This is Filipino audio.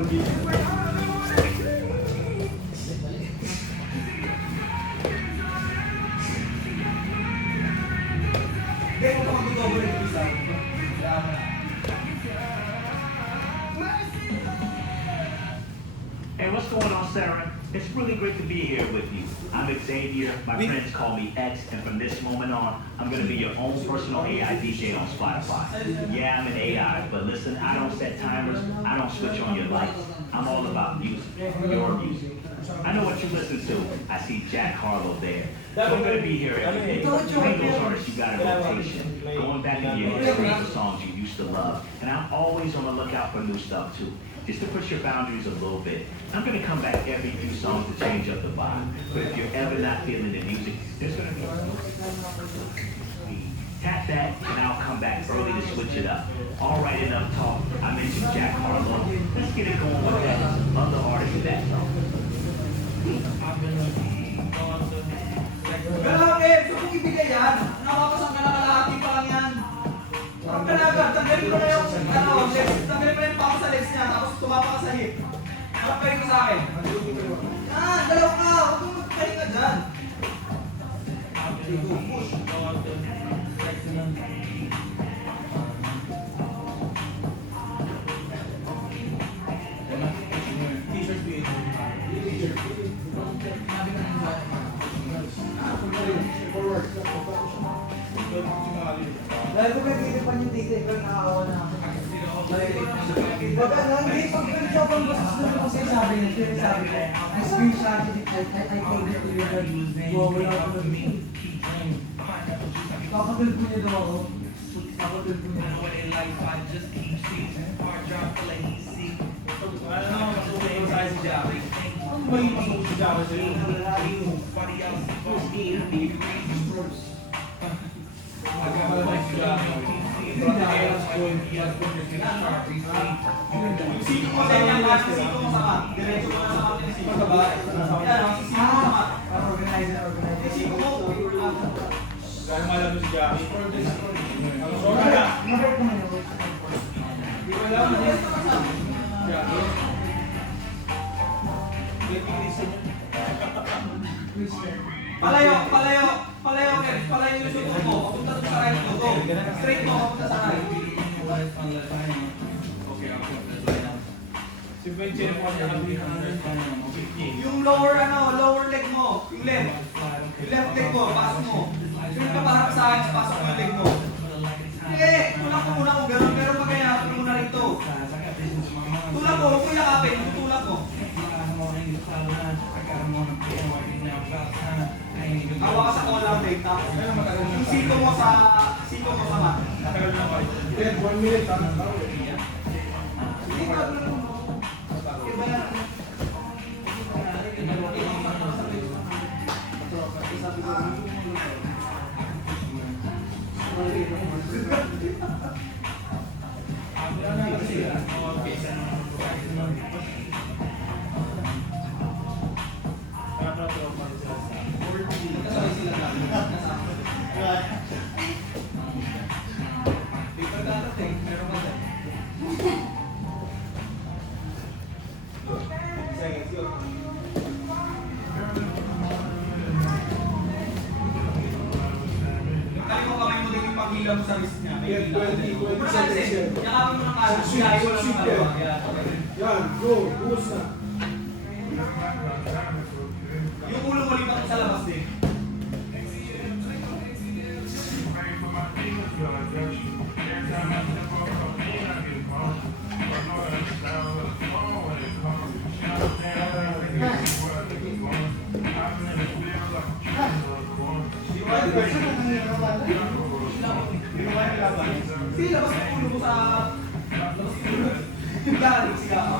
Hey, what's going on, Sarah? It's really great to be here with you. I'm Xavier. My friends call me X, and from this moment on, I'm going to be your own personal AI DJ on Spotify. Yeah, I'm an AI, but listen, I don't set timers. I don't switch on your lights. I'm all about music, your music. I know what you listen to. I see Jack Harlow there. So I'm going to be here every day. Playing those artists you got in rotation. Going back in your history of songs you used to love. And I'm always on the lookout for new stuff, too. Just to push your boundaries a little bit. I'm going to come back every few songs to change up the vibe. But if you're ever not feeling the music, there's going to be tap that, and I'll come back early to switch it up. All right, enough talk. I mentioned Jack Harlow. Let's get it going with that other artist of that song. Galawin! So kung ibigay yan, nakakasang ka na kalahati pa lang yan. Ang kalagad, tanggalin ko na yung legs. Tanggalin ko na yung pako sa legs niya, tapos tumapa ka sa hip. Malapay ko sa akin. Yan, dalaw ka! Huwag kong magpahin ka dyan. Push. T-shirt B. Dahil ko nag-iipan yung dito, ikaw nakakawa na ako. Baga nga, hindi pag pinag-shopang gusto ko kasi sabi niya, sabi ko, I screenshot it, I told it to you that wala ko na me. Kakatulpo niya daw ako. Kakatulpo niya ako. Ano naman masusunod ko sa'yo si Jackie? Ano ba yung masusunod si Jackie sa'yo? Sino mo sa inyo ba? Sino mo sa ka? Diretso mo na sa akin. Sino mo ba? Yan, ang sino mo sa ka? Organizer. Sino mo? Gano'n malam si Jackie? Sorry na. Di ko alam. Jackie? Palayo yung suko mo. Papunta sa right mo. Go. Straight mo, papunta sa right. Yung lower leg mo. Yung left leg mo, pasok mo. Yung kaparap sa akin, pasok mo yung leg mo. Tulak ko muna kung gano'n, pero pagkaya ko muna rito. Tulak ko, huwag ko yakapin, tulak ko. Hawa ka sa collar leg, tapos yung siko mo sa mat. Natagal na ba? 1 minute, tama ba? Hindi ba? Iba yan. Pag-ilaw mo sa wrist niya. May ilaw. Yakapin mo ng kanan. Siyahin mo lang ng kalawa. Yan, go. Buhos na. Yung ulo mo lipat sa labas din. Sige, labas ang ulo mo sa... Labas ang ulo mo. Galing, siya.